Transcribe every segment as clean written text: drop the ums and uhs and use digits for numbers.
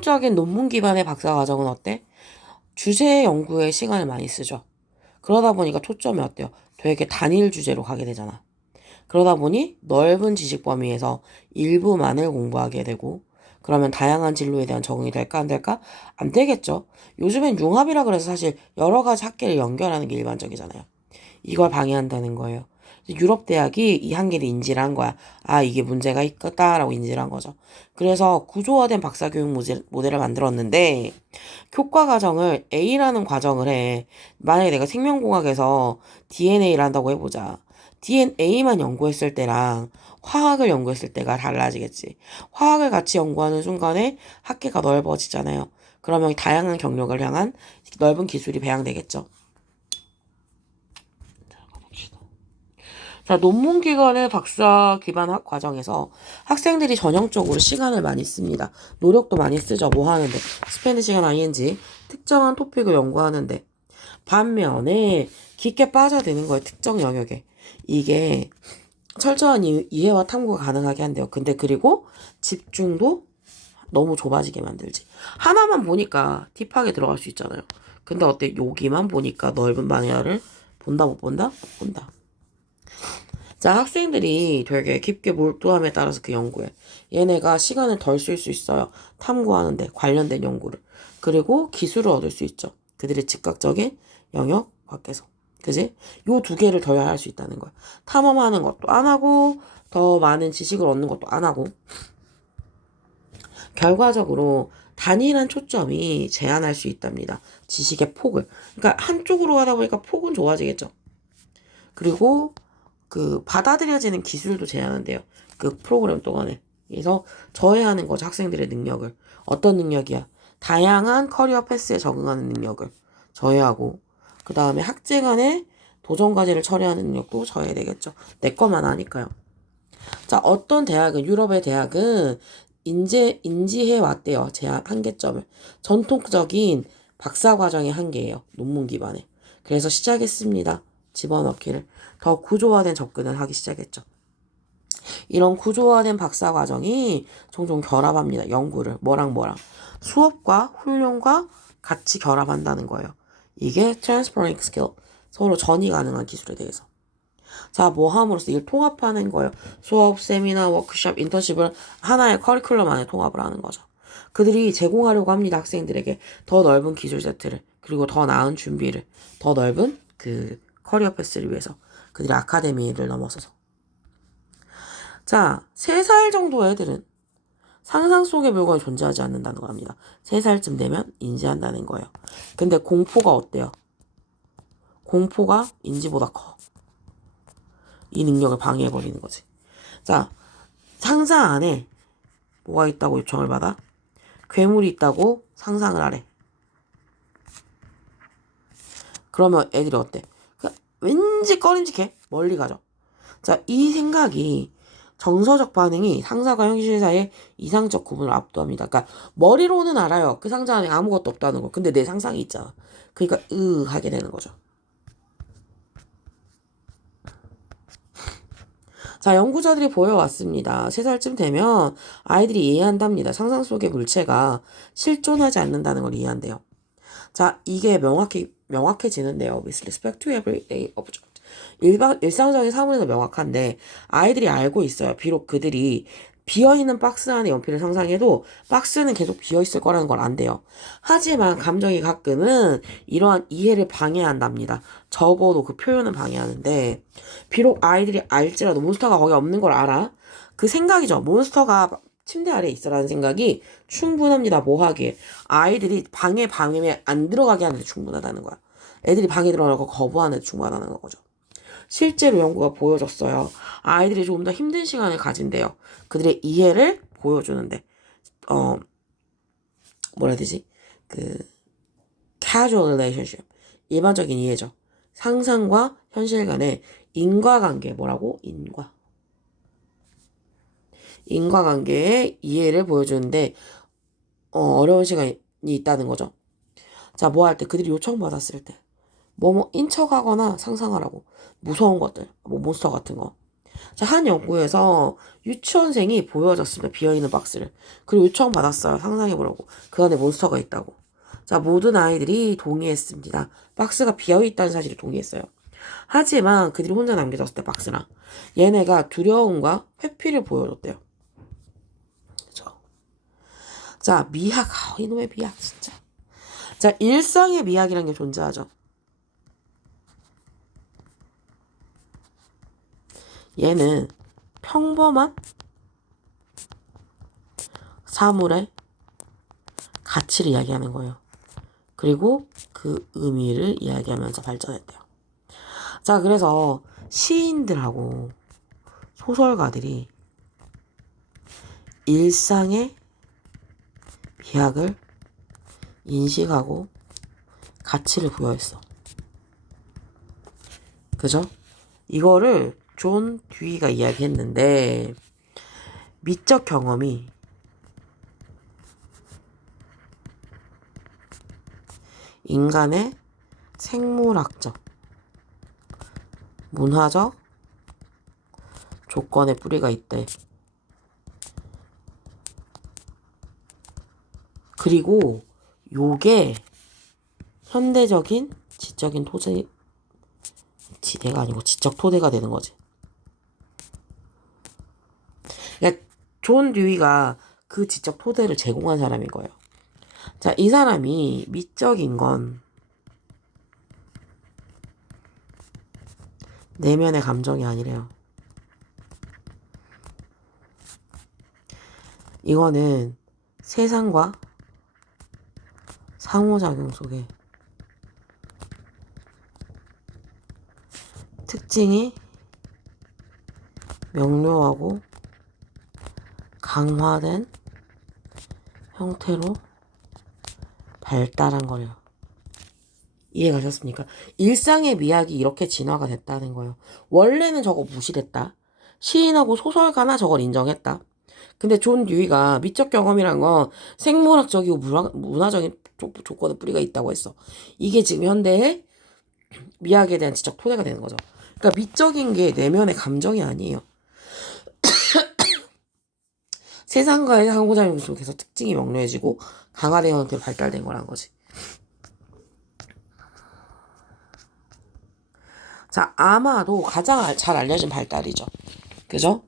적인 논문 기반의 박사과정은 어때? 주제 연구에 시간을 많이 쓰죠. 그러다 보니까 초점이 어때요? 되게 단일 주제로 가게 되잖아. 그러다 보니 넓은 지식 범위에서 일부만을 공부하게 되고, 그러면 다양한 진로에 대한 적응이 될까 안 될까? 안 되겠죠. 요즘엔 융합이라 그래서 사실 여러 가지 학계를 연결하는 게 일반적이잖아요. 이걸 방해한다는 거예요. 유럽 대학이 이 한계를 인지를 한 거야. 아, 이게 문제가 있겠다라고 인지를 한 거죠. 그래서 구조화된 박사교육 모델을 만들었는데, 교과 과정을 A라는 과정을 해. 만약에 내가 생명공학에서 DNA를 한다고 해보자. DNA만 연구했을 때랑 화학을 연구했을 때가 달라지겠지. 화학을 같이 연구하는 순간에 학계가 넓어지잖아요. 그러면 다양한 경력을 향한 넓은 기술이 배양되겠죠. 자, 논문 기간의 박사 기반 과정에서 학생들이 전형적으로 시간을 많이 씁니다. 노력도 많이 쓰죠. 뭐 하는데? 스페인드 시간 ing, 특정한 토픽을 연구하는데. 반면에 깊게 빠져드는 거예요. 특정 영역에. 이게 철저한 이해와 탐구가 가능하게 한대요. 근데 그리고 집중도 너무 좁아지게 만들지. 하나만 보니까 딥하게 들어갈 수 있잖아요. 근데 어때? 여기만 보니까 넓은 방향을 본다 못 본다? 본다. 자, 학생들이 되게 깊게 몰두함에 따라서 그 연구에 얘네가 시간을 덜 쓸 수 있어요. 탐구하는데 관련된 연구를. 그리고 기술을 얻을 수 있죠. 그들의 즉각적인 영역 밖에서. 그지? 요 두 개를 더 할 수 있다는 거야. 탐험하는 것도 안 하고 더 많은 지식을 얻는 것도 안 하고 결과적으로 단일한 초점이 제한할 수 있답니다. 지식의 폭을. 그러니까 한쪽으로 하다 보니까 폭은 좋아지겠죠. 그리고 그 받아들여지는 기술도 제한한대요. 그 프로그램 동안에. 그래서 저해하는 거죠. 학생들의 능력을. 어떤 능력이야? 다양한 커리어 패스에 적응하는 능력을 저해하고, 그 다음에 학제 간의 도전 과제를 처리하는 능력도 저해되겠죠. 내 것만 아니까요. 자, 어떤 대학은, 유럽의 대학은 인지해 왔대요. 제한 한계점을. 전통적인 박사 과정의 한계예요. 논문 기반에. 그래서 시작했습니다. 집어넣기를. 더 구조화된 접근을 하기 시작했죠. 이런 구조화된 박사 과정이 종종 결합합니다. 연구를. 뭐랑 뭐랑. 수업과 훈련과 같이 결합한다는 거예요. 이게 transferring skill. 서로 전이 가능한 기술에 대해서. 자, 뭐 함으로써 이걸 통합하는 거예요. 수업, 세미나, 워크숍, 인턴십을 하나의 커리큘럼 안에 통합을 하는 거죠. 그들이 제공하려고 합니다. 학생들에게 더 넓은 기술 세트를, 그리고 더 나은 준비를, 더 넓은 그 커리어 패스를 위해서. 그들이 아카데미를 넘어서서. 자, 3살 정도 애들은 상상 속의 물건이 존재하지 않는다는 겁니다. 3살쯤 되면 인지한다는 거예요. 근데 공포가 어때요? 공포가 인지보다 커. 이 능력을 방해해버리는 거지. 자, 상자 안에 뭐가 있다고 요청을 받아? 괴물이 있다고 상상을 하래. 그러면 애들이 어때? 왠지 꺼림직해. 멀리 가죠. 자, 이 생각이 정서적 반응이 상상과 현실 사이의 이상적 구분을 압도합니다. 그러니까 머리로는 알아요. 그 상자 안에 아무것도 없다는 거. 근데 내 상상이 있잖아. 그러니까 하게 되는 거죠. 자, 연구자들이 보여왔습니다. 3살쯤 되면 아이들이 이해한답니다. 상상 속의 물체가 실존하지 않는다는 걸 이해한대요. 자, 이게 명확해지는데요. With respect to everyday object. 일상적인 사물에서 명확한데 아이들이 알고 있어요. 비록 그들이 비어있는 박스 안에 연필을 상상해도 박스는 계속 비어있을 거라는 걸 안돼요. 하지만 감정이 가끔은 이러한 이해를 방해한답니다. 적어도 그 표현은 방해하는데 비록 아이들이 알지라도 몬스터가 거기 없는 걸 알아. 그 생각이죠. 몬스터가 침대 아래에 있어라는 생각이 충분합니다. 뭐 하기에. 아이들이 방에 안 들어가게 하는데 충분하다는 거야. 애들이 방에 들어가고 거부하는 데 충분하다는 거죠. 실제로 연구가 보여줬어요. 아이들이 조금 더 힘든 시간을 가진대요. 그들의 이해를 보여주는데, 뭐라 해야 되지? 그, casual relationship. 일반적인 이해죠. 상상과 현실 간의 인과관계, 뭐라고? 인과관계의 이해를 보여주는데, 어려운 시간이 있다는 거죠. 자, 뭐 할 때, 그들이 요청받았을 때, 인척하거나 상상하라고. 무서운 것들, 뭐 몬스터 같은 거. 자, 한 연구에서 유치원생이 보여줬습니다. 비어있는 박스를. 그리고 요청 받았어요. 상상해보라고. 그 안에 몬스터가 있다고. 자, 모든 아이들이 동의했습니다. 박스가 비어있다는 사실을 동의했어요. 하지만 그들이 혼자 남겨졌을 때 박스랑 얘네가 두려움과 회피를 보여줬대요. 그죠? 자, 미학. 이놈의 미학 진짜. 자, 일상의 미학이라는 게 존재하죠. 얘는 평범한 사물의 가치를 이야기하는 거예요. 그리고 그 의미를 이야기하면서 발전했대요. 자, 그래서 시인들하고 소설가들이 일상의 비약을 인식하고 가치를 부여했어. 그죠? 이거를 존 듀이가 이야기했는데 미적 경험이 인간의 생물학적, 문화적 조건에 뿌리가 있대. 그리고 요게 현대적인 지적인 토지, 지대가 아니고 지적 토대가 되는 거지. 그러니까 존 듀이가 그 지적 토대를 제공한 사람인 거예요. 자, 이 사람이 미적인 건 내면의 감정이 아니래요. 이거는 세상과 상호작용 속에 특징이 명료하고 강화된 형태로 발달한 거래요. 이해가셨습니까? 일상의 미학이 이렇게 진화가 됐다는 거예요. 원래는 저거 무시됐다. 시인하고 소설가나 저걸 인정했다. 근데 존 듀이가 미적 경험이란 건 생물학적이고 문화적인 조건의 뿌리가 있다고 했어. 이게 지금 현대의 미학에 대한 지적 토대가 되는 거죠. 그러니까 미적인 게 내면의 감정이 아니에요. 세상과의 상호작용 속에서 특징이 명료해지고 강화된 형태로 발달된 거란 거지. 자, 아마도 가장 잘 알려진 발달이죠. 그죠?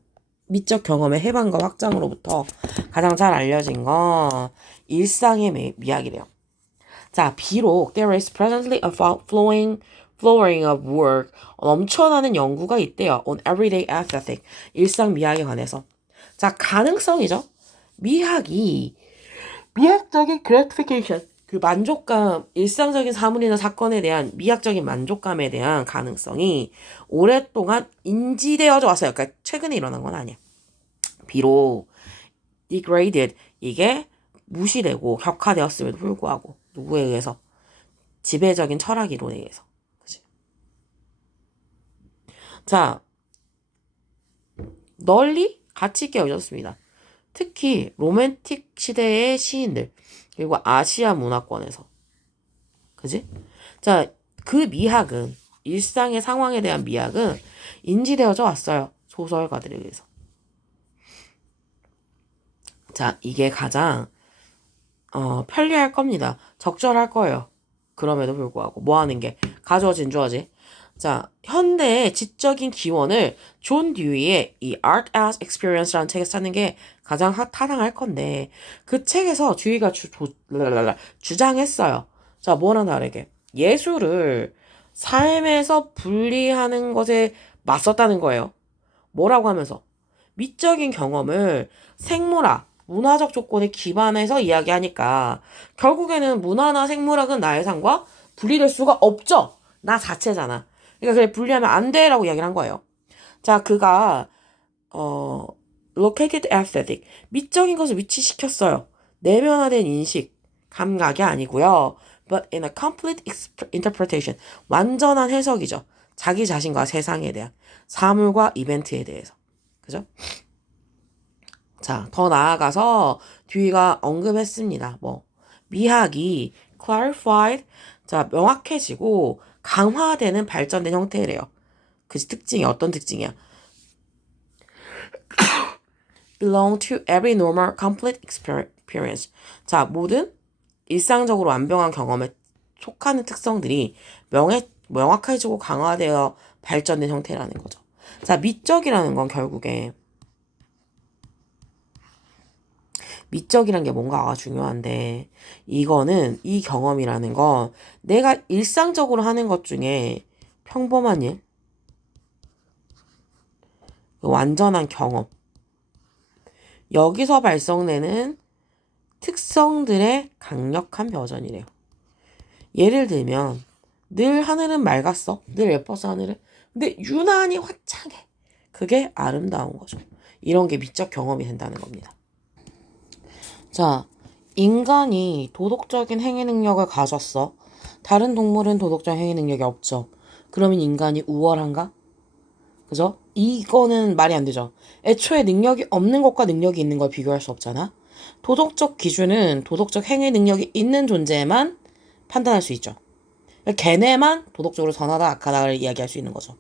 미적 경험의 해방과 확장으로부터 가장 잘 알려진 건 일상의 미학이래요. 자, 비록 there is presently a flowing of work, 넘쳐나는 연구가 있대요. on everyday aesthetic, 일상 미학에 관해서. 자, 가능성이죠. 미학적인 gratification, 그 만족감, 일상적인 사물이나 사건에 대한 미학적인 만족감에 대한 가능성이 오랫동안 인지되어져 왔어요. 그러니까 최근에 일어난 건 아니야. 비록 degraded, 이게 무시되고 격화되었음에도 불구하고 누구에 의해서? 지배적인 철학 이론에 의해서. 그치? 자, 널리 가치 있게 여겨졌습니다. 특히 로맨틱 시대의 시인들, 그리고 아시아 문화권에서. 그지? 자, 그 미학은, 일상의 상황에 대한 미학은 인지되어져 왔어요. 소설가들에 의해서. 자, 이게 가장 편리할 겁니다. 적절할 거예요. 그럼에도 불구하고 뭐 하는 게 가져와 진주하지. 자, 현대의 지적인 기원을 존 듀이의 이 Art as Experience라는 책에서 찾는 게 가장 타당할 건데 그 책에서 듀이가 주장했어요. 자, 뭐랑 다르게 예술을 삶에서 분리하는 것에 맞섰다는 거예요. 뭐라고 하면서 미적인 경험을 생물학, 문화적 조건에 기반해서 이야기하니까 결국에는 문화나 생물학은 나의 삶과 분리될 수가 없죠. 나 자체잖아. 그러니까 그래 분리하면 안 돼라고 이야기를 한 거예요. 자, 그가 located aesthetic, 미적인 것을 위치시켰어요. 내면화된 인식, 감각이 아니고요. but in a complete interpretation, 완전한 해석이죠. 자기 자신과 세상에 대한 사물과 이벤트에 대해서. 그죠? 자, 더 나아가서 듀이가 언급했습니다. 미학이 clarified, 자, 명확해지고 강화되는 발전된 형태래요. 그 특징이 어떤 특징이야? belong to every normal complete experience. 자, 모든 일상적으로 완벽한 경험에 속하는 특성들이 명확해지고 강화되어 발전된 형태라는 거죠. 자, 미적이라는 건 결국에 미적이란 게 뭔가가 중요한데 이거는 이 경험이라는 건 내가 일상적으로 하는 것 중에 평범한 일, 완전한 경험, 여기서 발성되는 특성들의 강력한 버전이래요. 예를 들면 늘 하늘은 맑았어. 늘 예뻤어 하늘은. 근데 유난히 화창해. 그게 아름다운 거죠. 이런 게 미적 경험이 된다는 겁니다. 자, 인간이 도덕적인 행위 능력을 가졌어. 다른 동물은 도덕적 행위 능력이 없죠. 그러면 인간이 우월한가? 그죠? 이거는 말이 안 되죠. 애초에 능력이 없는 것과 능력이 있는 걸 비교할 수 없잖아. 도덕적 기준은 도덕적 행위 능력이 있는 존재만 판단할 수 있죠. 걔네만 도덕적으로 선하다 악하다를 이야기할 수 있는 거죠.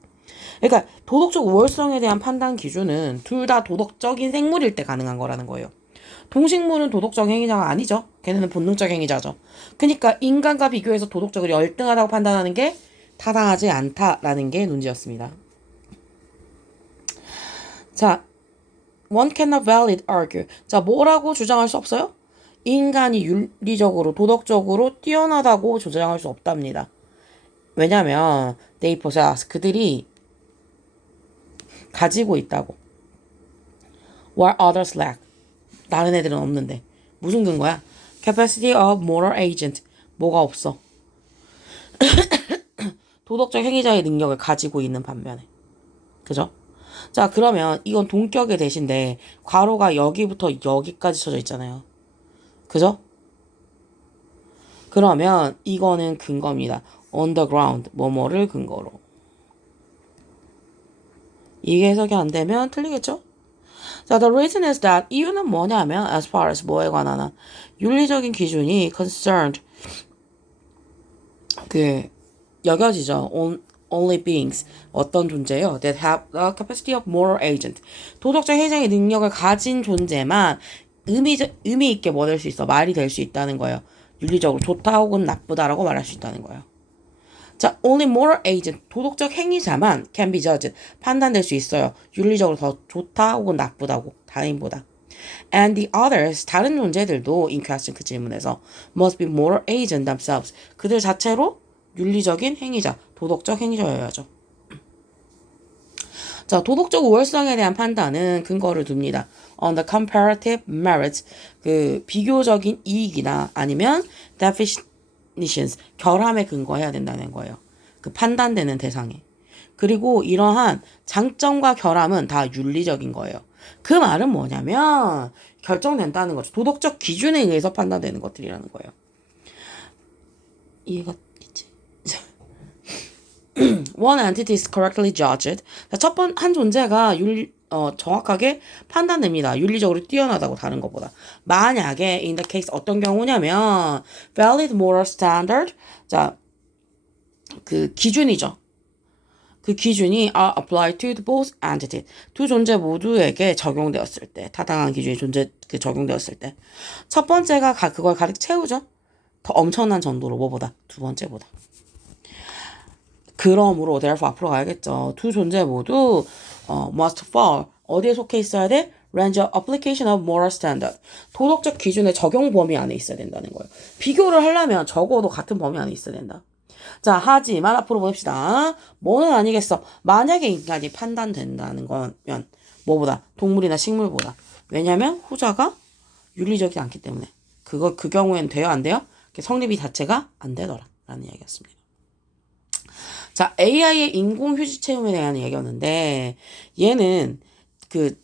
그러니까 도덕적 우월성에 대한 판단 기준은 둘 다 도덕적인 생물일 때 가능한 거라는 거예요. 동식물은 도덕적 행위자가 아니죠. 걔네는 본능적 행위자죠. 그러니까 인간과 비교해서 도덕적으로 열등하다고 판단하는 게 타당하지 않다라는 게 논지였습니다. 자, one cannot valid argue. 자, 뭐라고 주장할 수 없어요? 인간이 윤리적으로 도덕적으로 뛰어나다고 주장할 수 없답니다. 왜냐면 they possess 그들이 가지고 있다고. while others lack 다른 애들은 없는데 무슨 근거야? capacity of moral agent 뭐가 없어? 도덕적 행위자의 능력을 가지고 있는 반면에 그죠? 자 그러면 이건 동격의 대신데 괄호가 여기부터 여기까지 쳐져 있잖아요. 그죠? 그러면 이거는 근거입니다. on the ground 뭐뭐를 근거로 이게 해석이 안 되면 틀리겠죠? 자, the reason is that 이유는 뭐냐면 as far as 뭐에 관한 윤리적인 기준이 concerned 그 여겨지죠. only beings 어떤 존재요? that have the capacity of moral agent 도덕적 행위의 능력을 가진 존재만 의미 있게 뭐 될 수 있어 말이 될 수 있다는 거예요. 윤리적으로 좋다 혹은 나쁘다라고 말할 수 있다는 거예요. 자, only moral agent 도덕적 행위자만 can be judged 판단될 수 있어요. 윤리적으로 더 좋다 혹은 나쁘다고 타인보다. And the others 다른 존재들도 in question 그 질문에서 must be moral agent themselves 그들 자체로 윤리적인 행위자, 도덕적 행위자여야죠. 자, 도덕적 우월성에 대한 판단은 근거를 둡니다. On the comparative merits 그 비교적인 이익이나 아니면 definitions 결함에 근거해야 된다는 거예요. 그 판단되는 대상에. 그리고 이러한 장점과 결함은 다 윤리적인 거예요. 그 말은 뭐냐면 결정된다는 거죠. 도덕적 기준에 의해서 판단되는 것들이라는 거예요. 이해가 있지? One entity is correctly judged. 한 존재가 정확하게 판단됩니다. 윤리적으로 뛰어나다고 다른 것보다. 만약에 in the case 어떤 경우냐면 valid moral standard. 자, 그 기준이죠. 그 기준이 are applied to both entities. 두 존재 모두에게 적용되었을 때, 타당한 기준이 적용되었을 때. 첫 번째가 그걸 가득 채우죠. 더 엄청난 정도로 뭐보다? 두 번째보다. 그러므로 therefore 앞으로 가야겠죠. 두 존재 모두 must fall. 어디에 속해 있어야 돼? range of application of moral standard. 도덕적 기준의 적용 범위 안에 있어야 된다는 거예요. 비교를 하려면 적어도 같은 범위 안에 있어야 된다. 자, 하지만 앞으로 보냅시다. 뭐는 아니겠어. 만약에 인간이 판단된다는 거면 뭐보다? 동물이나 식물보다. 왜냐면 후자가 윤리적이지 않기 때문에. 그 경우에는 돼요? 안 돼요? 성립이 자체가 안 되더라. 라는 이야기였습니다. 자, AI의 인공휴지 채용에 대한 이야기였는데 얘는 그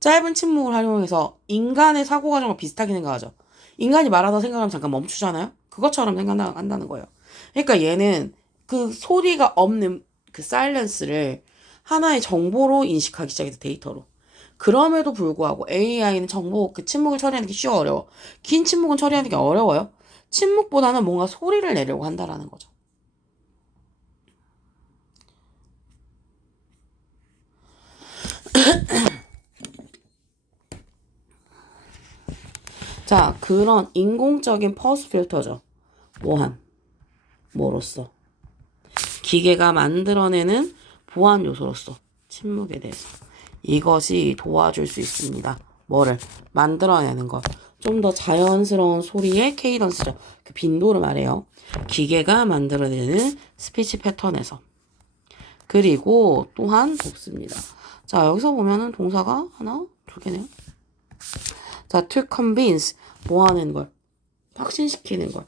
짧은 침묵을 활용해서 인간의 사고 과정과 비슷하게 생각하죠. 인간이 말하다 생각하면 잠깐 멈추잖아요. 그것처럼 생각한다는 거예요. 그러니까 얘는 그 소리가 없는 그 사일런스를 하나의 정보로 인식하기 시작해서 데이터로. 그럼에도 불구하고 AI는 그 침묵을 처리하는 게 어려워. 긴 침묵은 처리하는 게 어려워요. 침묵보다는 뭔가 소리를 내려고 한다라는 거죠. 자, 그런 인공적인 퍼스 필터죠. 뭐한? 뭐로써? 기계가 만들어내는 보안 요소로서 침묵에 대해서 이것이 도와줄 수 있습니다. 뭐를? 만들어내는 것. 좀 더 자연스러운 소리의 케이던스죠. 그 빈도를 말해요. 기계가 만들어내는 스피치 패턴에서. 그리고 또한 돕습니다. 자, 여기서 보면은 동사가 하나, 두 개네요. 자, to convince, 뭐 하는 걸? 확신시키는 걸.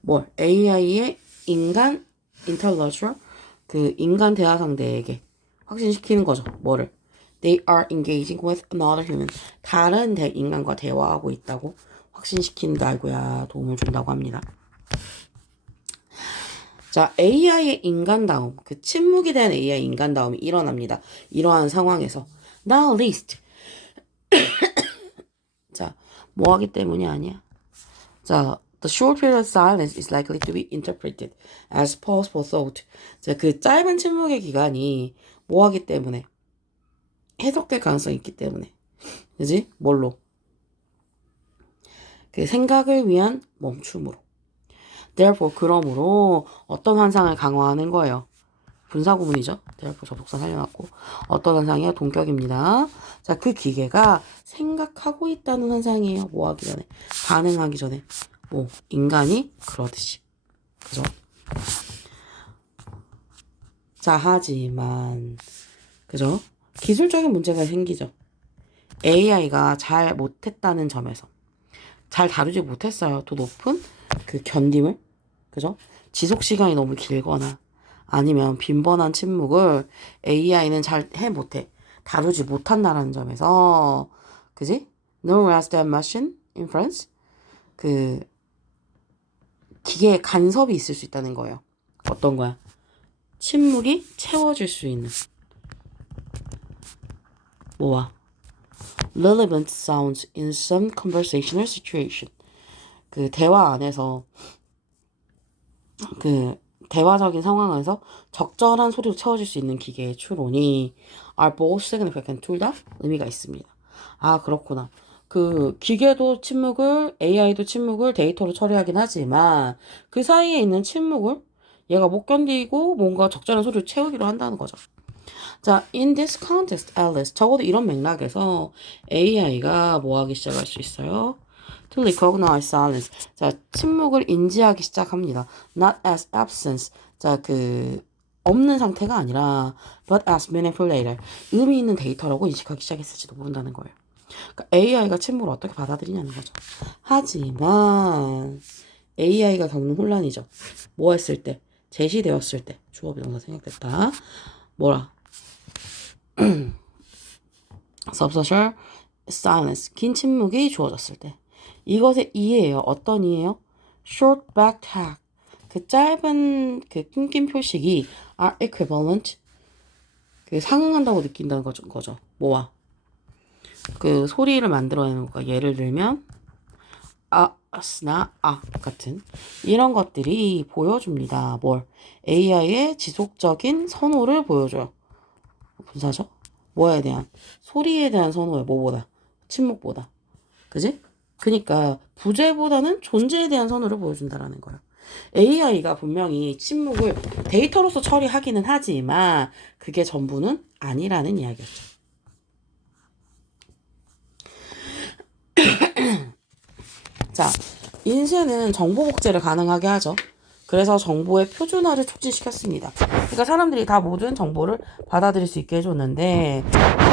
뭘? AI의 인간 intellectual, 그 인간 대화 상대에게 확신시키는 거죠. 뭐를? They are engaging with another human. 다른 인간과 대화하고 있다고 확신시키는 아이고야 도움을 준다고 합니다. 자, AI의 인간다움, 그 침묵에 대한 AI 인간다움이 일어납니다. 이러한 상황에서 Now list. 자, 뭐 하기 때문이 아니야. 자, the short period of silence is likely to be interpreted as pause for thought. 자, 그 짧은 침묵의 기간이 뭐 하기 때문에 해석될 가능성이 있기 때문에. 그지? 뭘로? 그 생각을 위한 멈춤으로. therefore, 그러므로 어떤 환상을 강화하는 거예요? 분사구문이죠. therefore 접속사 살려놨고 어떤 환상이야? 동격입니다. 자, 그 기계가 생각하고 있다는 환상이에요. 뭐 하기 전에? 반응하기 전에. 뭐 인간이 그러듯이. 그죠? 자, 하지만 그죠? 기술적인 문제가 생기죠. AI가 잘 못했다는 점에서 잘 다루지 못했어요. 더 높은 그 견딤을. 그죠? 지속 시간이 너무 길거나 아니면 빈번한 침묵을 AI는 잘 못해. 다루지 못한다라는 점에서 그지? No less than machine inference. 그 기계에 간섭이 있을 수 있다는 거예요. 어떤 거야? 침묵이 채워질 수 있는 뭐야? Relevant sounds in some conversational situation. 그 대화 안에서 그 대화적인 상황에서 적절한 소리로 채워질 수 있는 기계의 추론이 are both significant, 둘 다 의미가 있습니다. 아, 그렇구나. 그 기계도 침묵을, AI도 침묵을 데이터로 처리하긴 하지만 그 사이에 있는 침묵을 얘가 못 견디고 뭔가 적절한 소리를 채우기로 한다는 거죠. 자, in this context, Alice. 적어도 이런 맥락에서 AI가 뭐 하기 시작할 수 있어요? To recognize silence. 자, 침묵을 인지하기 시작합니다. Not as absence. 자, 그 없는 상태가 아니라 but as meaningful later. 의미 있는 데이터라고 인식하기 시작했을지도 모른다는 거예요. 그러니까 AI가 침묵을 어떻게 받아들이냐는 거죠. 하지만 AI가 겪는 혼란이죠. 뭐 했을 때? 제시되었을 때. 주어 비동사 생략됐다. 뭐라? substantial silence. 긴 침묵이 주어졌을 때. 이것의 이해예요. 어떤 이해요? short back tag. 그 짧은 그 끊긴 표식이 are equivalent. 그 상응한다고 느낀다는 거죠. 뭐와? 그 소리를 만들어내는 거가 예를 들면 나 같은 이런 것들이 보여줍니다. 뭘? AI의 지속적인 선호를 보여줘요. 분사죠? 뭐에 대한? 소리에 대한 선호예요. 뭐보다? 침묵보다. 그지? 그니까 부재보다는 존재에 대한 선호를 보여준다라는 거예요. AI가 분명히 침묵을 데이터로서 처리하기는 하지만 그게 전부는 아니라는 이야기였죠. 자, 인쇄는 정보 복제를 가능하게 하죠. 그래서 정보의 표준화를 촉진시켰습니다. 그러니까 사람들이 다 모든 정보를 받아들일 수 있게 해줬는데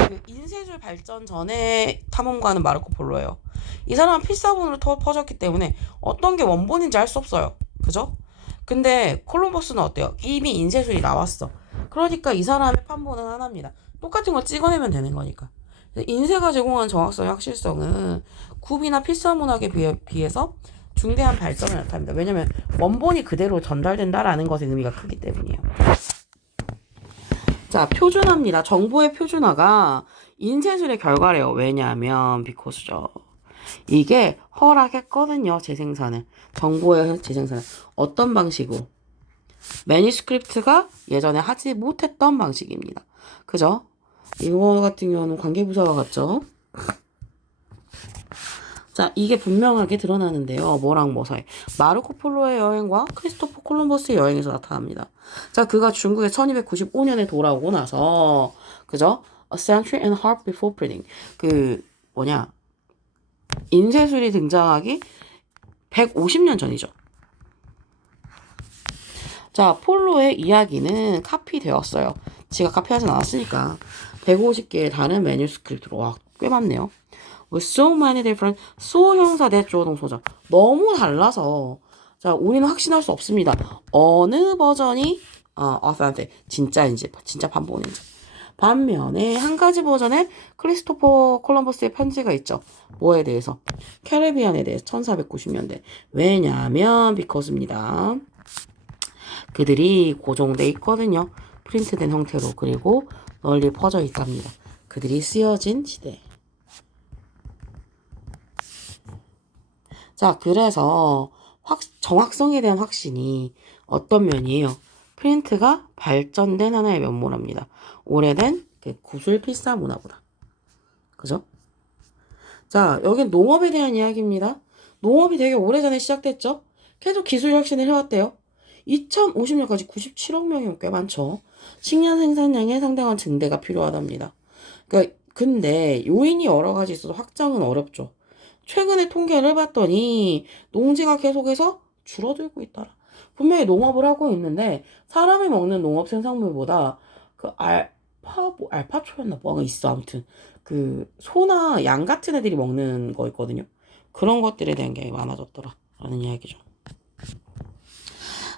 그 인쇄술 발전 전에 탐험가는 마르코 폴로예요. 이 사람은 필사본으로 퍼졌기 때문에 어떤 게 원본인지 알 수 없어요. 그죠? 근데 콜럼버스는 어때요? 이미 인쇄술이 나왔어. 그러니까 이 사람의 판본은 하나입니다. 똑같은 거 찍어내면 되는 거니까. 인쇄가 제공하는 정확성의 확실성은 굽이나 필사문학에 비해서 중대한 발전을 나타냅니다. 왜냐면 원본이 그대로 전달된다라는 것의 의미가 크기 때문이에요. 자, 표준화입니다. 정보의 표준화가 인쇄술의 결과래요. 왜냐하면 비코스죠. 이게 허락했거든요. 재생산을. 정보의 재생산을. 어떤 방식으로? 매니스크립트가 예전에 하지 못했던 방식입니다. 그죠? 이거 같은 경우는 관계부사와 같죠? 자, 이게 분명하게 드러나는데요. 뭐랑 뭐 사이. 마르코 폴로의 여행과 크리스토퍼 콜럼버스의 여행에서 나타납니다. 자, 그가 중국에 1295년에 돌아오고 나서, 그죠? A century and a half before printing. 그, 뭐냐. 인쇄술이 등장하기 150년 전이죠. 자, 폴로의 이야기는 카피되었어요. 지가 카피하진 않았으니까. 150개의 다른 매뉴스크립트로. 와, 꽤 많네요. With so many different so 형사 that 조동 소절. 너무 달라서 자, 우리는 확신할 수 없습니다. 어느 버전이 authentic 진짜인지 진짜 반복인지. 반면에 한 가지 버전에 크리스토퍼 콜럼버스의 편지가 있죠. 뭐에 대해서? 캐리비안에 대해서 1490년대. 왜냐하면 because입니다. 그들이 고정돼 있거든요. 프린트된 형태로. 그리고 널리 퍼져 있답니다. 그들이 쓰여진 시대. 자, 그래서 정확성에 대한 확신이 어떤 면이에요? 프린트가 발전된 하나의 면모랍니다. 오래된 그 구술 필사 문화보다. 그죠? 자, 여긴 농업에 대한 이야기입니다. 농업이 되게 오래전에 시작됐죠? 계속 기술 혁신을 해왔대요. 2050년까지 97억 명이면 꽤 많죠. 식량 생산량에 상당한 증대가 필요하답니다. 그러니까 근데 요인이 여러 가지 있어서 확장은 어렵죠. 최근에 통계를 봤더니 농지가 계속해서 줄어들고 있더라. 분명히 농업을 하고 있는데 사람이 먹는 농업 생산물보다 그 알파초였나 뭐가 있어. 아무튼 그 소나 양 같은 애들이 먹는 거 있거든요. 그런 것들에 대한 게 많아졌더라 라는 이야기죠.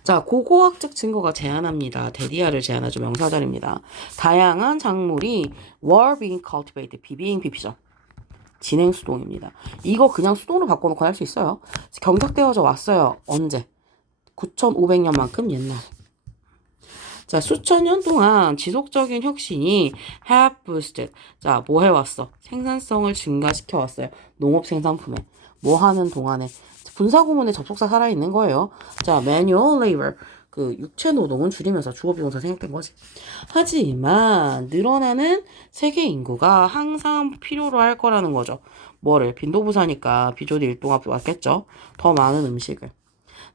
자, 고고학적 증거가 제한합니다. 데디아를 제한하죠. 명사절입니다. 다양한 작물이 were being cultivated. being BP죠. 진행 수동입니다. 이거 그냥 수동으로 바꿔놓고 할 수 있어요. 경작되어져 왔어요. 언제? 9,500년만큼 옛날. 자, 수천 년 동안 지속적인 혁신이 have boosted. 자, 뭐 해왔어? 생산성을 증가시켜 왔어요. 농업 생산품에. 뭐 하는 동안에. 분사구문에 접속사 살아있는 거예요. 자, manual labor. 그 육체 노동은 줄이면서 주어비동사 생략된 거지. 하지만 늘어나는 세계 인구가 항상 필요로 할 거라는 거죠. 뭐를? 빈도부사니까 비조리 일동합 왔겠죠. 더 많은 음식을.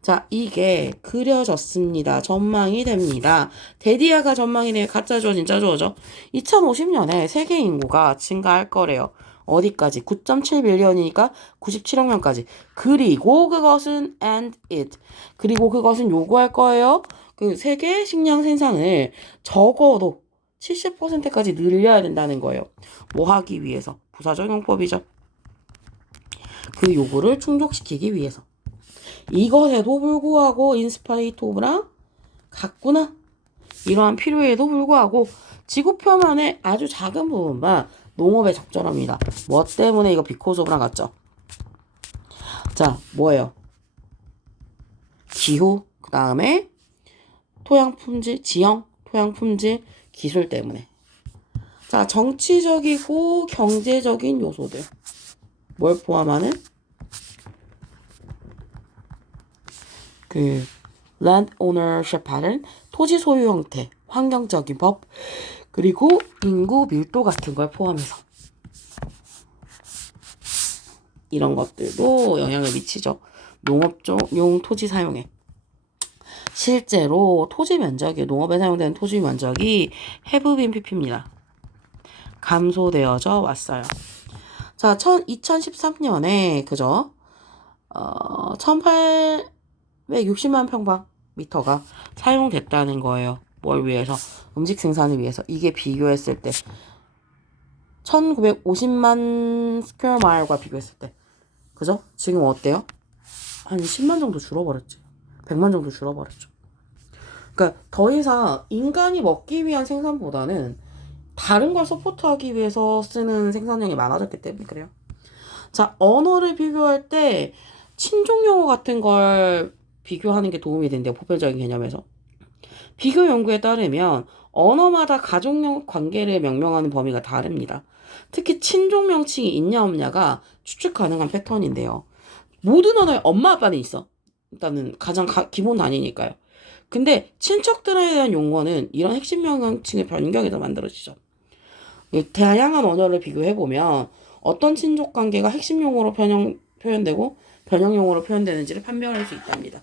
자, 이게 그려졌습니다. 전망이 됩니다. 데디아가 전망이 돼요. 가짜죠, 진짜죠? 2050년에 세계 인구가 증가할 거래요. 어디까지? 9.7빌리언이니까 97억 명까지. 그리고 그것은 and it. 그리고 그것은 요구할 거예요. 그 세계 식량 생산을 적어도 70%까지 늘려야 된다는 거예요. 뭐 하기 위해서? 부사적용법이죠. 그 요구를 충족시키기 위해서. 이것에도 불구하고 인스파이트 오브랑 같구나. 이러한 필요에도 불구하고 지구 표면의 아주 작은 부분만 농업에 적절합니다. 뭐 때문에 이거 because of랑 같죠? 자, 뭐예요? 기후, 그 다음에 토양 품질, 지형, 토양 품질, 기술 때문에. 자, 정치적이고 경제적인 요소들. 뭘 포함하는? 그 land ownership pattern, 토지 소유 형태, 환경적인 법, 그리고 인구 밀도 같은 걸 포함해서 이런 것들도 영향을 미치죠. 농업용 토지 사용에. 실제로 토지 면적이 농업에 사용되는 토지 면적이 have been pp입니다. 감소되어져 왔어요. 자, 2013년에 그죠? 1860만 평방미터가 사용됐다는 거예요. 뭘 위해서? 음식 생산을 위해서. 이게 비교했을 때 1950만 스퀘어 마일과 비교했을 때 그죠? 지금 어때요? 한 10만 정도 줄어버렸지. 100만 정도 줄어버렸죠. 그러니까 더 이상 인간이 먹기 위한 생산보다는 다른 걸 서포트하기 위해서 쓰는 생산량이 많아졌기 때문에 그래요. 자, 언어를 비교할 때 친족 용어 같은 걸 비교하는 게 도움이 된대요. 보편적인 개념에서. 비교 연구에 따르면 언어마다 가족 관계를 명명하는 범위가 다릅니다. 특히 친족 명칭이 있냐 없냐가 추측 가능한 패턴인데요. 모든 언어에 엄마 아빠는 있어. 일단은 가장 기본 단위니까요. 근데 친척들에 대한 용어는 이런 핵심 명칭의 변경에서 만들어지죠. 다양한 언어를 비교해보면 어떤 친족 관계가 핵심 용어로 표현되고 변형용어로 표현되는지를 판별할 수 있답니다.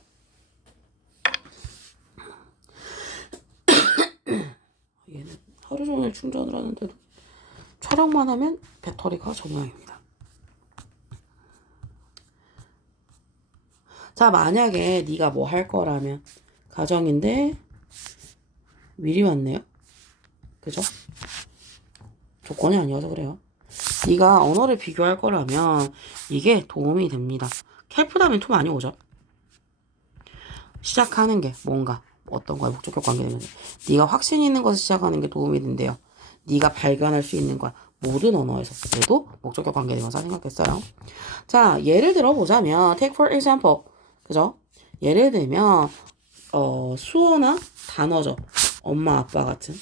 얘는 하루 종일 충전을 하는데도 촬영만 하면 배터리가 정상입니다. 자, 만약에 네가 뭐 할 거라면 가정인데 미리 왔네요. 그죠? 조건이 아니어서 그래요. 네가 언어를 비교할 거라면 이게 도움이 됩니다. 캘프다면 투 많이 오죠. 시작하는 게 뭔가 어떤 거에 목적격 관계되면 네가 확신 있는 것을 시작하는 게 도움이 된대요. 네가 발견할 수 있는 거야. 모든 언어에서 그래도 목적격 관계대명사 생각했어요. 자, 예를 들어 보자면 take for example. 그죠? 예를 들면 수어나 단어죠. 엄마, 아빠 같은.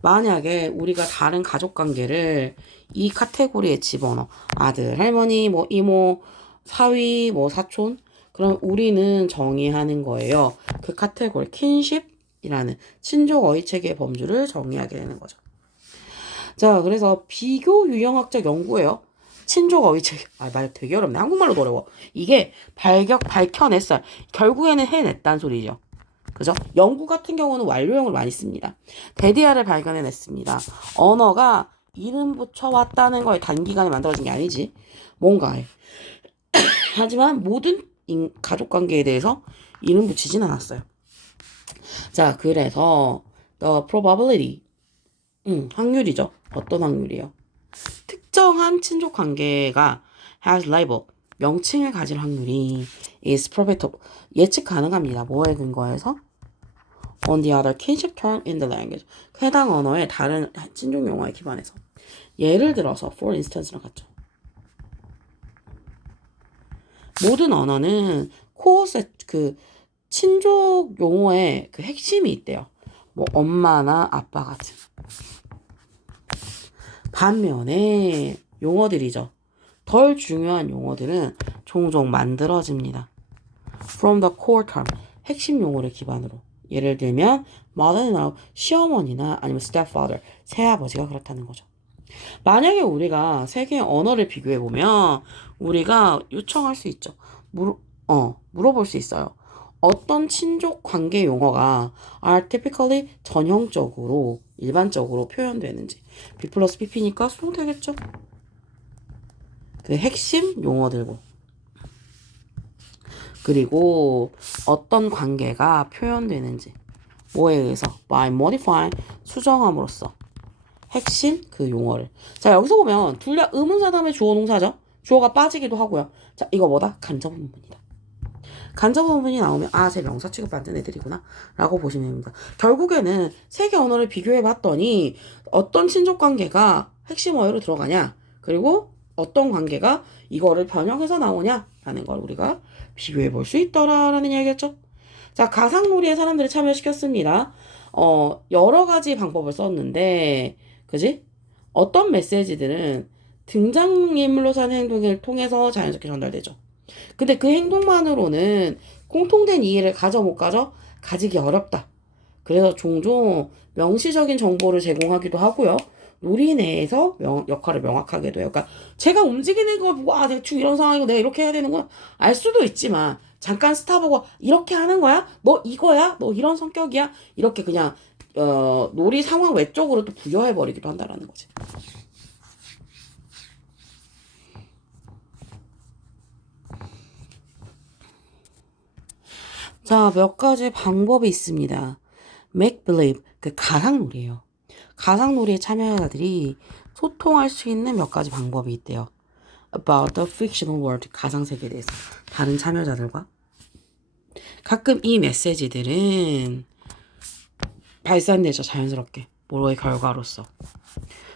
만약에 우리가 다른 가족 관계를 이 카테고리에 집어넣어. 아들, 할머니, 뭐 이모, 사위, 뭐 사촌. 그럼 우리는 정의하는 거예요. 그 카테고리 킨십이라는 친족 어휘 체계의 범주를 정의하게 되는 거죠. 자, 그래서 비교 유형학적 연구예요. 친족 어휘 체계. 말 되게 어렵네. 한국말로도 어려워. 이게 밝혀냈어요. 결국에는 해냈단 소리죠. 그죠? 연구 같은 경우는 완료형을 많이 씁니다. 데디아를 발견해냈습니다. 언어가 이름 붙여왔다는 거에 단기간에 만들어진 게 아니지. 뭔가에. 하지만 모든 가족관계에 대해서 이름 붙이진 않았어요. 자, 그래서 the probability 확률이죠. 어떤 확률이요? 특정한 친족 관계가 has label 명칭을 가질 확률이 is probable 예측 가능합니다. 뭐에 근거해서? on the other kinship term in the language 해당 언어의 다른 친족 용어에 기반해서 예를 들어서 for instance를 갖죠. 모든 언어는 코어셋 그 친족 용어의 그 핵심이 있대요. 뭐 엄마나 아빠 같은. 반면에 용어들이죠. 덜 중요한 용어들은 종종 만들어집니다. From the core term, 핵심 용어를 기반으로. 예를 들면 mother-in-law, 시어머니나 아니면 stepfather, 새아버지가 그렇다는 거죠. 만약에 우리가 세 개의 언어를 비교해보면 우리가 요청할 수 있죠. 물어볼 수 있어요. 어떤 친족 관계 용어가 are typically 전형적으로 일반적으로 표현되는지. B 플러스 PP니까 수동태겠죠. 그 핵심 용어들고 그리고 어떤 관계가 표현되는지 뭐에 의해서 by modifying 수정함으로써 핵심 그 용어를. 자, 여기서 보면 둘 다 의문사 다음에 주어 동사죠. 주어가 빠지기도 하고요. 자, 이거 뭐다? 간접 부분이다. 간접 부분이 나오면 제 명사 취급받는 애들이구나 라고 보시면 됩니다. 결국에는 세 개 언어를 비교해 봤더니 어떤 친족 관계가 핵심 어휘로 들어가냐 그리고 어떤 관계가 이거를 변형해서 나오냐 라는 걸 우리가 비교해 볼 수 있더라라는 이야기였죠. 자, 가상놀이에 사람들을 참여시켰습니다. 여러 가지 방법을 썼는데 그지? 어떤 메시지들은 등장인물로 사는 행동을 통해서 자연스럽게 전달되죠. 근데 그 행동만으로는 공통된 이해를 가져 못 가져? 가지기 어렵다. 그래서 종종 명시적인 정보를 제공하기도 하고요. 놀이 내에서 역할을 명확하게 해요. 그러니까 제가 움직이는 걸 보고 대충 이런 상황이고 내가 이렇게 해야 되는구나 알 수도 있지만 잠깐 스탑하고 이렇게 하는 거야? 너 이거야? 너 이런 성격이야? 이렇게 그냥 놀이 상황 외적으로 또 부여해버리기도 한다라는 거지. 자, 몇 가지 방법이 있습니다. make believe, 그 가상놀이에요. 가상놀이의 참여자들이 소통할 수 있는 몇 가지 방법이 있대요. about the fictional world, 가상세계에 대해서 다른 참여자들과. 가끔 이 메시지들은 발산되죠, 자연스럽게. 뭐의 결과로서.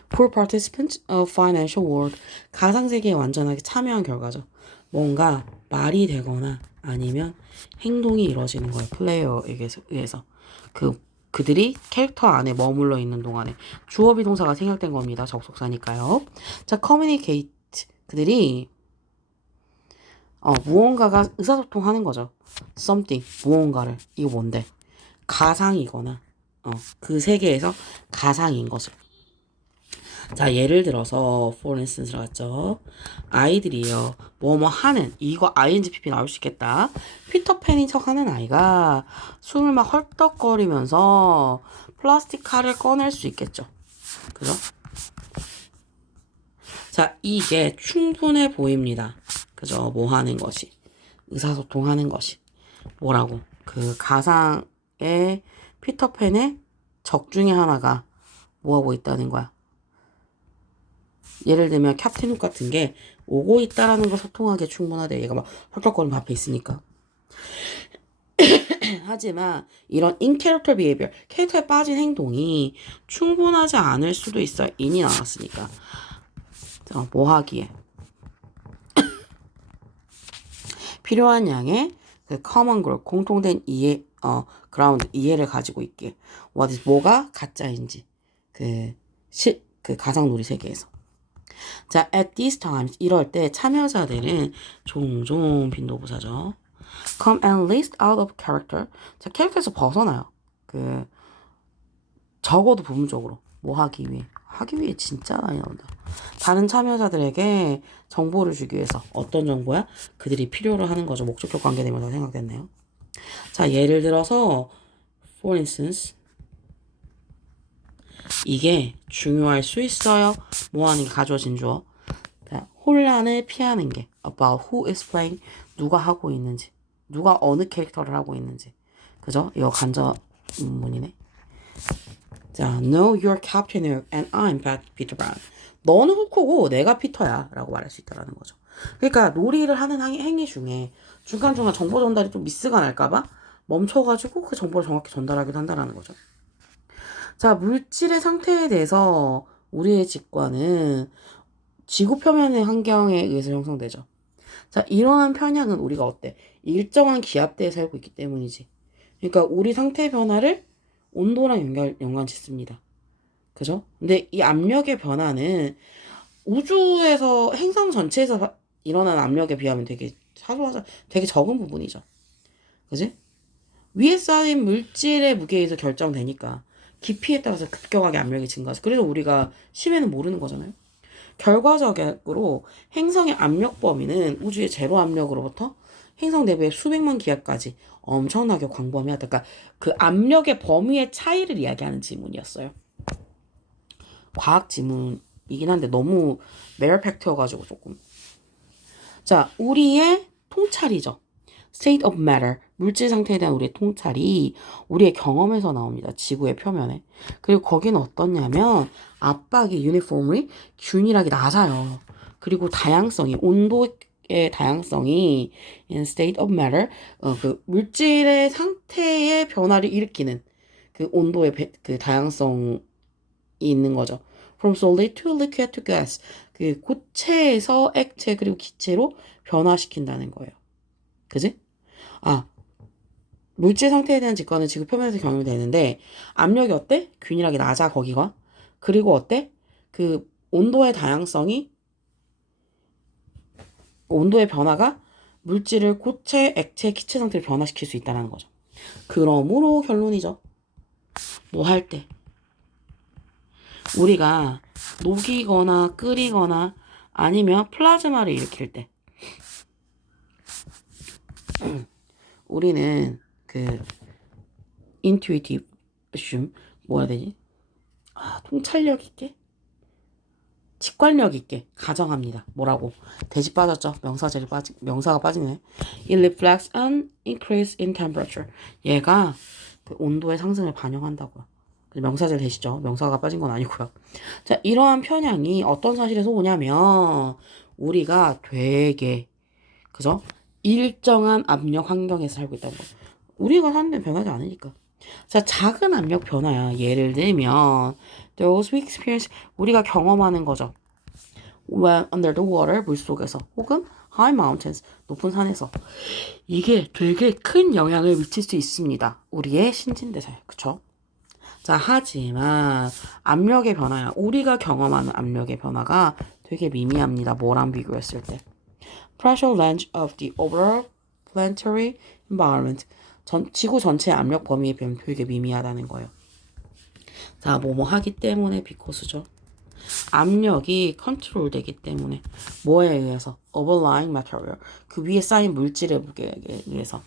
poor participants of financial world, 가상세계에 완전하게 참여한 결과죠. 뭔가 말이 되거나 아니면 행동이 이루어지는 거예요. 플레이어에게 의해서. 그들이 캐릭터 안에 머물러 있는 동안에 주어 비동사가 생략된 겁니다. 접속사니까요. 자, communicate. 그들이 무언가가 의사소통하는 거죠. something, 무언가를. 이거 뭔데? 가상이거나 그 세계에서 가상인 것을. 자, 예를 들어서 for instance 들어갔죠. 아이들이요. 뭐뭐 하는 이거 INGPP 나올 수 있겠다. 피터팬인 척하는 아이가 숨을 막 헐떡거리면서 플라스틱 칼을 꺼낼 수 있겠죠. 그죠? 자, 이게 충분해 보입니다. 그죠? 뭐 하는 것이. 의사소통하는 것이. 뭐라고? 그 가상의 피터팬의 적 중에 하나가 뭐하고 있다는 거야. 예를 들면 캡틴 훅 같은 게 오고 있다라는 거 소통하기에 충분하대. 얘가 막 헐떡거리면 앞에 있으니까. 하지만 이런 in-character behavior, 캐릭터에 빠진 행동이 충분하지 않을 수도 있어. 인이 나왔으니까. 뭐 하기에. 필요한 양의 그 common group, 공통된 이해, ground, 이해를 가지고 있기에. what is, 뭐가 가짜인지. 그 가상놀이 세계에서. 자, at these times, 이럴 때 참여자들은 종종 빈도부사죠. come and list out of character. 자, 캐릭터에서 벗어나요. 적어도 부분적으로. 뭐 하기 위해. 하기 위해 진짜 많이 나온다. 다른 참여자들에게 정보를 주기 위해서. 어떤 정보야? 그들이 필요로 하는 거죠. 목적격 관계되면서 생각됐네요. 자, 예를 들어서 for instance 이게 중요할 수 있어요. 뭐 하는 게 가져진 주어. 혼란을 피하는 게 about who is playing, 누가 하고 있는지, 누가 어느 캐릭터를 하고 있는지. 그죠? 이거 간접문이네. 자, no, you're Captain Hook and I'm Peter Brown. 너는 후크고 내가 피터야 라고 말할 수 있다는 거죠. 그러니까 놀이를 하는 행위 중에 중간중간 정보 전달이 좀 미스가 날까봐 멈춰가지고 그 정보를 정확히 전달하기도 한다는 거죠. 자, 물질의 상태에 대해서 우리의 직관은 지구 표면의 환경에 의해서 형성되죠. 자, 이러한 편향은 우리가 어때? 일정한 기압대에 살고 있기 때문이지. 그러니까 우리 상태 변화를 온도랑 연관짓습니다. 그죠? 근데 이 압력의 변화는 우주에서 행성 전체에서 일어나는 압력에 비하면 되게 사소하자, 되게 적은 부분이죠. 그지? 위에 쌓인 물질의 무게에 의해서 결정되니까 깊이에 따라서 급격하게 압력이 증가하죠. 그래서 우리가 심해는 모르는 거잖아요. 결과적으로 행성의 압력 범위는 우주의 제로 압력으로부터 행성 내부의 수백만 기압까지 엄청나게 광범위하다. 그러니까 그 압력의 범위의 차이를 이야기하는 지문이었어요. 과학 지문이긴 한데 너무 메어 팩트여가지고 조금. 자, 우리의 통찰이죠. state of matter, 물질 상태에 대한 우리의 통찰이 우리의 경험에서 나옵니다. 지구의 표면에. 그리고 거기는 어떻냐면 압박이 uniformly 균일하게 낮아요. 그리고 다양성이, 온도의 다양성이 in state of matter, 그 물질의 상태의 변화를 일으키는 그 온도의 그 다양성이 있는 거죠. From solid to liquid to gas. 그 고체에서 액체 그리고 기체로 변화시킨다는 거예요. 그지? 물질 상태에 대한 직관은 지구 표면에서 경험이 되는데 압력이 어때? 균일하게 낮아 거기가. 그리고 어때? 그 온도의 다양성이 온도의 변화가 물질을 고체, 액체, 기체 상태로 변화시킬 수 있다는 거죠. 그러므로 결론이죠. 뭐 할 때 우리가 녹이거나 끓이거나 아니면 플라즈마를 일으킬 때 우리는 그 intuitive assume 뭐라 해야 되지? 통찰력 있게 직관력 있게 가정합니다. 뭐라고? 대지 빠졌죠? 명사가 빠지네. It reflects an increase in temperature. 얘가 그 온도의 상승을 반영한다고요. 명사절 되시죠? 명사가 빠진 건 아니고요. 자, 이러한 편향이 어떤 사실에서 오냐면 우리가 되게 그죠? 일정한 압력 환경에서 살고 있다는 거. 우리가 사는 데는 변하지 않으니까. 자, 작은 압력 변화야. 예를 들면 those we experience, 우리가 경험하는 거죠. when under the water, 물속에서 혹은 high mountains, 높은 산에서. 이게 되게 큰 영향을 미칠 수 있습니다. 우리의 신진대사에. 그쵸? 자, 하지만 압력의 변화야. 우리가 경험하는 압력의 변화가 되게 미미합니다. 뭐랑 비교했을 때. Pressure range of the overall planetary environment. 지구 전체의 압력 범위에 비하면 되게 미미하다는 거예요. 자, 뭐뭐 하기 때문에 비코스죠. 압력이 컨트롤 되기 때문에 뭐에 의해서? overlying material. 그 위에 쌓인 물질의 무게에 의해서.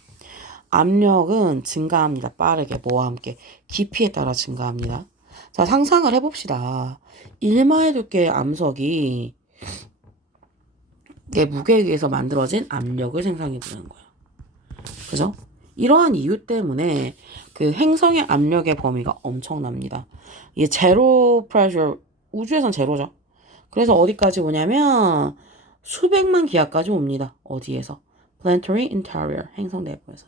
압력은 증가합니다. 빠르게 뭐와 함께? 깊이에 따라 증가합니다. 자, 상상을 해봅시다. 1마의 두께의 암석이 내 무게에 의해서 만들어진 압력을 생성해주는 거야. 그죠? 이러한 이유 때문에 그 행성의 압력의 범위가 엄청납니다. 이게 제로 프레셔, 우주에선 제로죠. 그래서 어디까지 오냐면 수백만 기압까지 옵니다. 어디에서? planetary interior, 행성 내부에서.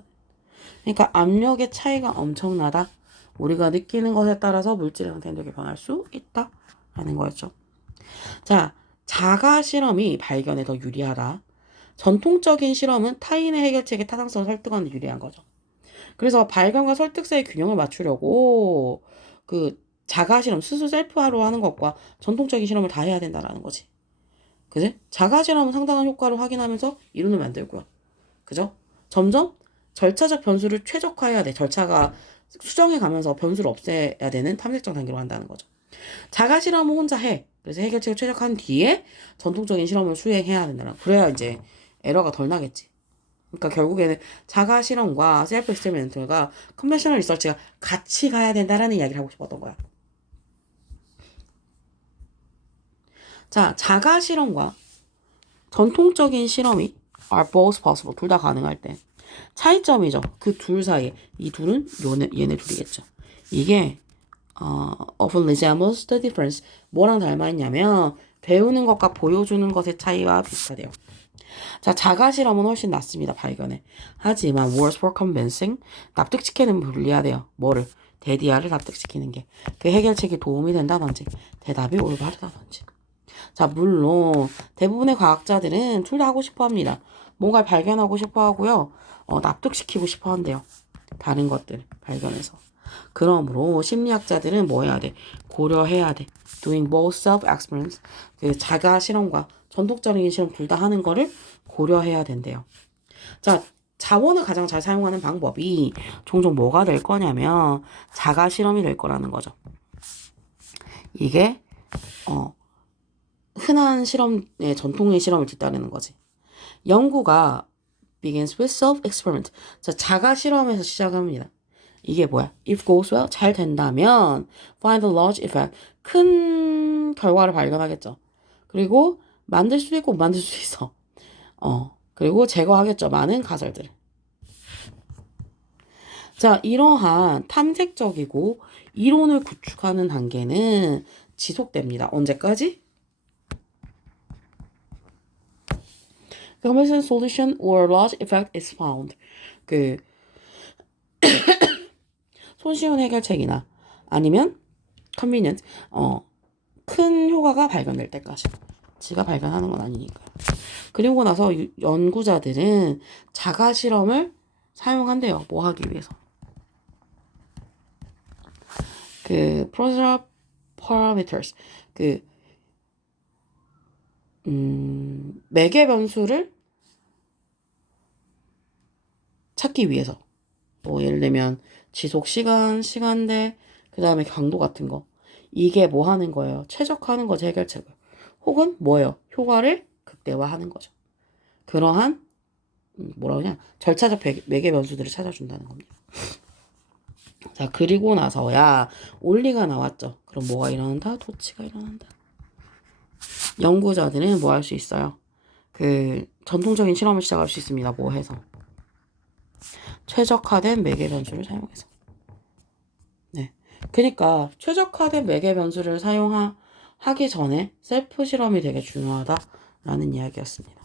그러니까 압력의 차이가 엄청나다. 우리가 느끼는 것에 따라서 물질의 형태는 되게 변할 수 있다라는 거였죠. 자, 자가 실험이 발견에 더 유리하다. 전통적인 실험은 타인의 해결책의 타당성을 설득하는 데 유리한 거죠. 그래서 발견과 설득사의 균형을 맞추려고 그 자가 실험, 스스로 셀프하로 하는 것과 전통적인 실험을 다 해야 된다라는 거지. 그지? 자가 실험은 상당한 효과를 확인하면서 이론을 만들고요. 그죠? 점점 절차적 변수를 최적화해야 돼. 절차가 수정해 가면서 변수를 없애야 되는 탐색적 단계로 한다는 거죠. 자가 실험은 혼자 해. 그래서 해결책을 최적화한 뒤에 전통적인 실험을 수행해야 된다는. 그래야 이제 에러가 덜 나겠지. 그러니까 결국에는 자가 실험과 셀프 익스페리멘트가 컨벤셔널 리서치가 같이 가야 된다라는 이야기를 하고 싶었던 거야. 자, 자가 실험과 전통적인 실험이 are both possible. 둘 다 가능할 때. 차이점이죠. 그 둘 사이에. 이 둘은 얘네 둘이겠죠. 이게 often resembles the difference. 뭐랑 닮아있냐면 배우는 것과 보여주는 것의 차이와 비슷하대요. 자, 자가 실험은 훨씬 낫습니다. 발견에. 하지만 worse for convincing. 납득시키는 불리하대요. 뭐를? 데디아를 납득시키는 게. 그 해결책이 도움이 된다든지 대답이 올바르다든지. 자, 물론 대부분의 과학자들은 둘 다 하고 싶어 합니다. 뭔가를 발견하고 싶어 하고요. 납득시키고 싶어 한대요. 다른 것들 발견해서. 그러므로 심리학자들은 뭐 해야 돼? 고려해야 돼. Doing both self-experiments. 그 자가 실험과 전통적인 실험 둘 다 하는 거를 고려해야 된대요. 자, 자원을 가장 잘 사용하는 방법이 종종 뭐가 될 거냐면 자가 실험이 될 거라는 거죠. 이게 흔한 실험의 전통의 실험을 뒤따르는 거지. 연구가 begins with self-experiment. 자, 자가 실험에서 시작합니다. 이게 뭐야? If goes well, 잘 된다면 find a large effect. 큰 결과를 발견하겠죠. 그리고 만들 수도 있고 못 만들 수도 있어. 그리고 제거하겠죠. 많은 가설들을. 자, 이러한 탐색적이고 이론을 구축하는 단계는 지속됩니다. 언제까지? Conventional solution or large effect is found. 그 손쉬운 해결책이나 아니면 convenient 큰 효과가 발견될 때까지. 지가 발견하는 건 아니니까. 그리고 나서 연구자들은 자가 실험을 사용한대요. 뭐 하기 위해서. 그 procedure parameters 매개 변수를 찾기 위해서. 뭐 예를 들면 지속 시간, 시간대, 그 다음에 강도 같은 거. 이게 뭐 하는 거예요? 최적화하는 거죠, 해결책을. 혹은 뭐예요? 효과를 극대화하는 거죠. 그러한 뭐라 그러냐? 절차적 매개 변수들을 찾아준다는 겁니다. 자, 그리고 나서야 온리가 나왔죠. 그럼 뭐가 일어난다? 도치가 일어난다. 연구자들은 뭐 할 수 있어요? 그 전통적인 실험을 시작할 수 있습니다. 뭐 해서? 최적화된 매개 변수를 사용해서. 네. 그러니까 최적화된 매개 변수를 사용하기 전에 셀프 실험이 되게 중요하다라는 이야기였습니다.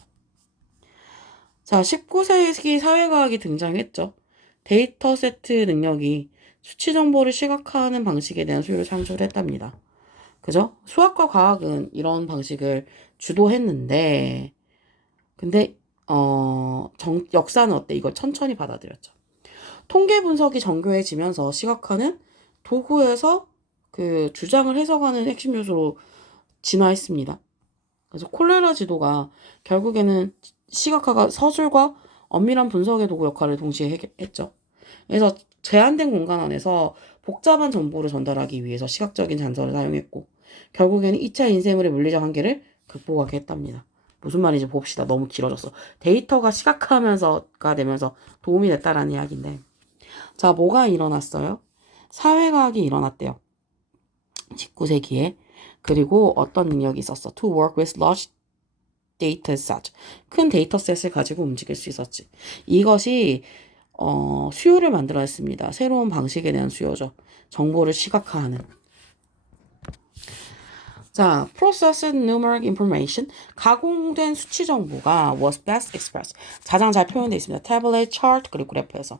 자, 19세기 사회과학이 등장했죠. 데이터 세트 능력이 수치 정보를 시각화하는 방식에 대한 수요를 창출했답니다. 그죠? 수학과 과학은 이런 방식을 주도했는데, 근데 역사는 어때? 이걸 천천히 받아들였죠. 통계 분석이 정교해지면서 시각화는 도구에서 그 주장을 해석하는 핵심 요소로 진화했습니다. 그래서 콜레라 지도가 결국에는 시각화가 서술과 엄밀한 분석의 도구 역할을 동시에 했죠. 그래서 제한된 공간 안에서 복잡한 정보를 전달하기 위해서 시각적인 잔서를 사용했고, 결국에는 2차 인쇄물의 물리적 한계를 극복하게 했답니다. 무슨 말인지 봅시다. 너무 길어졌어. 데이터가 시각화하면서가 되면서 도움이 됐다라는 이야기인데. 자, 뭐가 일어났어요? 사회과학이 일어났대요. 19세기에. 그리고 어떤 능력이 있었어? To work with large data set. 큰 데이터셋을 가지고 움직일 수 있었지. 이것이 수요를 만들어냈습니다. 새로운 방식에 대한 수요죠. 정보를 시각화하는. 자, processed numeric information. 가공된 수치 정보가 was best expressed. 가장 잘 표현되어 있습니다. 태블릿, 차트, 그리고 그래프에서.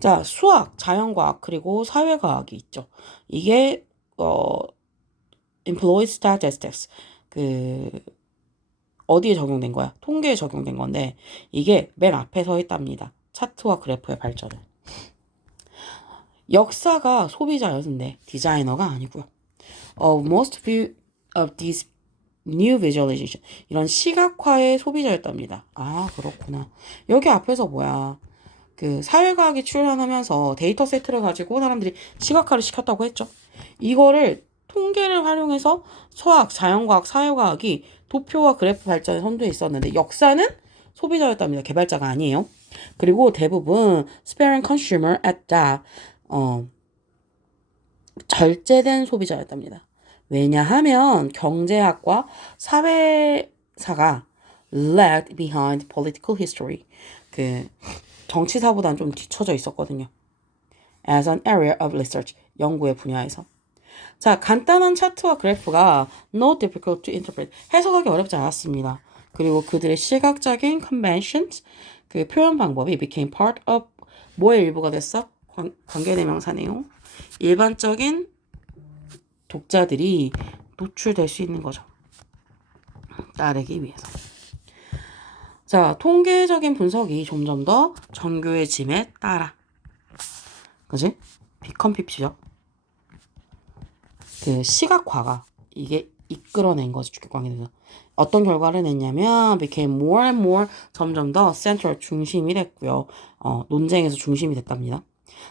자, 수학, 자연과학, 그리고 사회과학이 있죠. 이게 employed statistics. 어디에 적용된 거야? 통계에 적용된 건데 이게 맨 앞에 서 있답니다. 차트와 그래프의 발전은. 역사가 소비자였는데 디자이너가 아니고요. Most of these new visualization. 이런 시각화의 소비자였답니다. 아, 그렇구나. 여기 앞에서 뭐야? 사회과학이 출현하면서 데이터 세트를 가지고 사람들이 시각화를 시켰다고 했죠. 이거를 통계를 활용해서 수학, 자연과학, 사회과학이 도표와 그래프 발전에 선두에 있었는데 역사는 소비자였답니다. 개발자가 아니에요. 그리고 대부분 sparing consumer at that 절제된 소비자였답니다. 왜냐하면 경제학과 사회사가 lagged behind political history. 정치사보다는 좀 뒤쳐져 있었거든요. As an area of research. 연구의 분야에서. 자, 간단한 차트와 그래프가 no difficult to interpret. 해석하기 어렵지 않았습니다. 그리고 그들의 시각적인 conventions, 표현 방법이 became part of 뭐의 일부가 됐어? 관계대명사네요. 일반적인 독자들이 노출될 수 있는 거죠. 따르기 위해서. 자, 통계적인 분석이 점점 더 정교해짐에 따라. 그지? become PP죠. 시각화가 이게 이끌어낸 거지, 주객관계에서. 어떤 결과를 냈냐면 became more and more 점점 더 central 중심이 됐고요. 논쟁에서 중심이 됐답니다.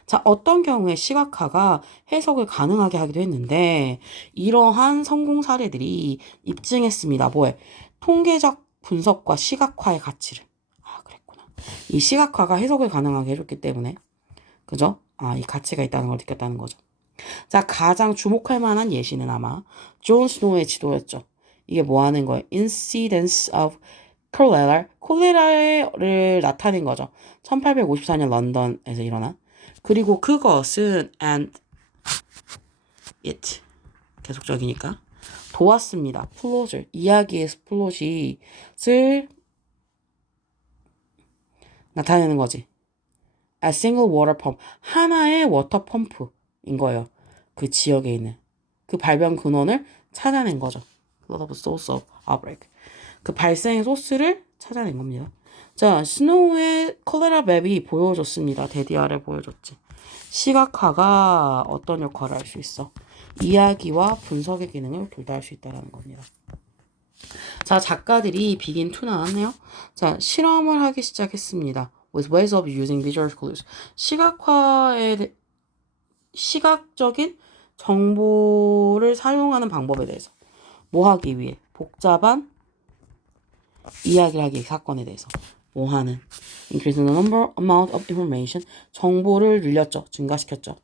자, 어떤 경우에 시각화가 해석을 가능하게 하기도 했는데 이러한 성공 사례들이 입증했습니다. 뭐에? 통계적 분석과 시각화의 가치를. 아, 그랬구나. 이 시각화가 해석을 가능하게 해줬기 때문에 그죠? 이 가치가 있다는 걸 느꼈다는 거죠. 자, 가장 주목할 만한 예시는 아마 존 스노우의 지도였죠. 이게 뭐 하는 거예요? Incidence of Cholera. 콜레라를 나타낸 거죠. 1854년 런던에서 일어난. 그리고 그것은 and it 계속적이니까 도왔습니다. 플롯을 이야기의 플롯을 나타내는 거지. A single water pump. 하나의 워터 펌프인 거예요. 그 지역에 있는 그 발병 근원을 찾아낸 거죠. Plot of source of outbreak. 그 발생의 소스를 찾아낸 겁니다. 자, 스노우의 콜레라 맵이 보여줬습니다. 데디아를 보여줬지. 시각화가 어떤 역할을 할 수 있어? 이야기와 분석의 기능을 둘 다 할 수 있다는 겁니다. 자, 작가들이 begin to 나왔네요. 자, 실험을 하기 시작했습니다. With ways of using visual clues. 시각적인 정보를 사용하는 방법에 대해서. 뭐 하기 위해? 복잡한 이야기를 하기 위해 사건에 대해서. 뭐 하는? Increase the amount of information. 정보를 늘렸죠. 증가시켰죠.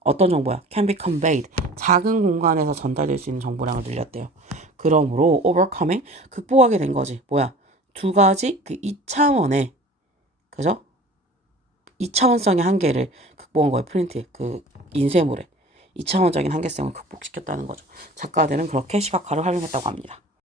어떤 정보야? Can be conveyed. 작은 공간에서 전달될 수 있는 정보량을 늘렸대요. 그러므로 overcoming. 극복하게 된 거지. 뭐야? 두 가지 2차원의 그죠? 2차원성의 한계를 극복한 거예요. 프린트 인쇄물에 2차원적인 한계성을 극복시켰다는 거죠. 작가들은 그렇게 시각화를 활용했다고 합니다.